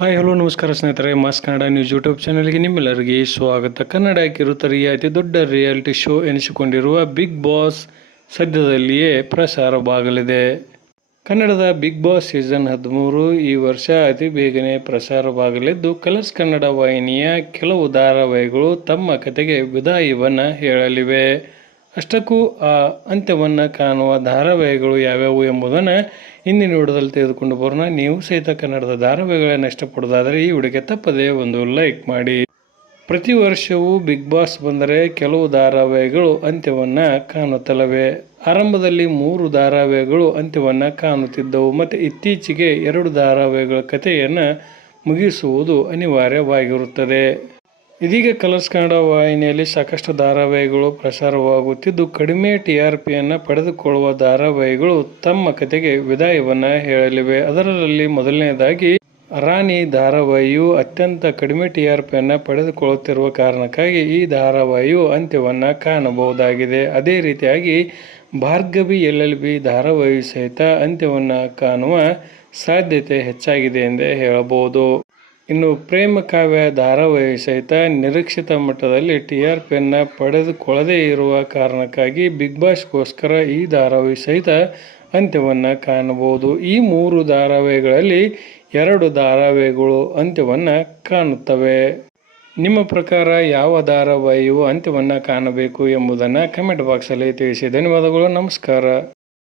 Hi hello ನಮಸ್ಕಾರ ಸ್ನೇಹಿತರೆ, mass Kannada news YouTube ಚಾನಲ್ಗೆ ನಿಮ್ಮೆಲ್ಲರಿಗೆ ಸ್ವಾಗತ. ಕನ್ನಡ ಕಿರುತೆರೆಯ ಅತಿ ದೊಡ್ಡ ರಿಯಾಲಿಟಿ ಶೋ ಎನಿಸಿಕೊಂಡಿರುವ ಬಿಗ್ ಬಾಸ್ ಸದ್ಯದಲ್ಲಿಯೇ ಪ್ರಸಾರವಾಗಲಿದೆ. ಕನ್ನಡದ ಬಿಗ್ ಬಾಸ್ ಸೀಸನ್ 13 ಈ ವರ್ಷ ಅತಿ ಬೇಗನೆ ಪ್ರಸಾರವಾಗಲಿದ್ದು, ಕಲರ್ಸ್ ಕನ್ನಡ ವಾಹಿನಿಯ ಕೆಲವು ಧಾರಾವಾಹಿಗಳು ತಮ್ಮ ಕತೆಗೆ ವಿದಾಯವನ್ನು ಹೇಳಲಿವೆ. ಅಷ್ಟಕ್ಕೂ ಆ ಅಂತ್ಯವನ್ನು ಕಾಣುವ ಧಾರಾವಾಹಿಗಳು ಯಾವ್ಯಾವು ಎಂಬುದನ್ನು ಇಂದಿನ ವಿಡಿಯೋದಲ್ಲಿ ತೆಗೆದುಕೊಂಡು ಬರೋಣ. ನೀವು ಸಹಿತ ಕನ್ನಡದ ಧಾರಾವಾಹಿಗಳನ್ನು ಇಷ್ಟಪಡೋದಾದರೆ ಈ ವಿಡಿಯೋಗೆ ತಪ್ಪದೆ ಒಂದು ಲೈಕ್ ಮಾಡಿ. ಪ್ರತಿ ವರ್ಷವೂ ಬಿಗ್ ಬಾಸ್ ಬಂದರೆ ಕೆಲವು ಧಾರಾವಾಹಿಗಳು ಅಂತ್ಯವನ್ನು ಕಾಣುತ್ತಲವೆ. ಆರಂಭದಲ್ಲಿ 3 ಧಾರಾವಾಹಿಗಳು ಅಂತ್ಯವನ್ನು ಕಾಣುತ್ತಿದ್ದವು ಮತ್ತು ಇತ್ತೀಚೆಗೆ 2 ಧಾರಾವಾಹಿಗಳ ಕಥೆಯನ್ನು ಮುಗಿಸುವುದು ಅನಿವಾರ್ಯವಾಗಿರುತ್ತದೆ. ಇದೀಗ ಕಲರ್ಸ್ ಕನ್ನಡ ವಾಹಿನಿಯಲ್ಲಿ ಸಾಕಷ್ಟು ಧಾರಾವಾಹಿಗಳು ಪ್ರಸಾರವಾಗುತ್ತಿದ್ದು, ಕಡಿಮೆ TRPಯನ್ನು ಪಡೆದುಕೊಳ್ಳುವ ಧಾರಾವಾಹಿಗಳು ತಮ್ಮ ಕತೆಗೆ ವಿದಾಯವನ್ನು ಹೇಳಲಿವೆ. ಅದರಲ್ಲಿ ಮೊದಲನೆಯದಾಗಿ ರಾಣಿ ಧಾರಾವಾಹಿಯು ಅತ್ಯಂತ ಕಡಿಮೆ TRPಯನ್ನು ಪಡೆದುಕೊಳ್ಳುತ್ತಿರುವ ಕಾರಣಕ್ಕಾಗಿ ಈ ಧಾರಾವಾಹಿಯು ಅಂತ್ಯವನ್ನು ಕಾಣಬಹುದಾಗಿದೆ. ಅದೇ ರೀತಿಯಾಗಿ ಭಾರ್ಗವಿ LLB ಧಾರಾವಾಹಿಯು ಸಹಿತ ಅಂತ್ಯವನ್ನು ಕಾಣುವ ಸಾಧ್ಯತೆ ಹೆಚ್ಚಾಗಿದೆ ಎಂದೇ ಹೇಳಬಹುದು. ಇನ್ನು ಪ್ರೇಮ ಕಾವ್ಯ ಧಾರಾವಾಹಿ ಸಹಿತ ನಿರೀಕ್ಷಿತ ಮಟ್ಟದಲ್ಲಿ TRPಯನ್ನು ಪಡೆದುಕೊಳ್ಳದೇ ಇರುವ ಕಾರಣಕ್ಕಾಗಿ ಬಿಗ್ ಬಾಸ್ಗೋಸ್ಕರ ಈ ಧಾರಾವಾಹಿ ಸಹಿತ ಅಂತ್ಯವನ್ನು ಕಾಣಬಹುದು. ಈ 3 ಧಾರಾವಾಹಿಗಳಲ್ಲಿ 2 ಧಾರಾವಾಹಿಗಳು ಅಂತ್ಯವನ್ನು ಕಾಣುತ್ತವೆ. ನಿಮ್ಮ ಪ್ರಕಾರ ಯಾವ ಧಾರಾವಾಹಿಯು ಅಂತ್ಯವನ್ನು ಕಾಣಬೇಕು ಎಂಬುದನ್ನು ಕಮೆಂಟ್ ಬಾಕ್ಸಲ್ಲಿ ತಿಳಿಸಿ. ಧನ್ಯವಾದಗಳು, ನಮಸ್ಕಾರ.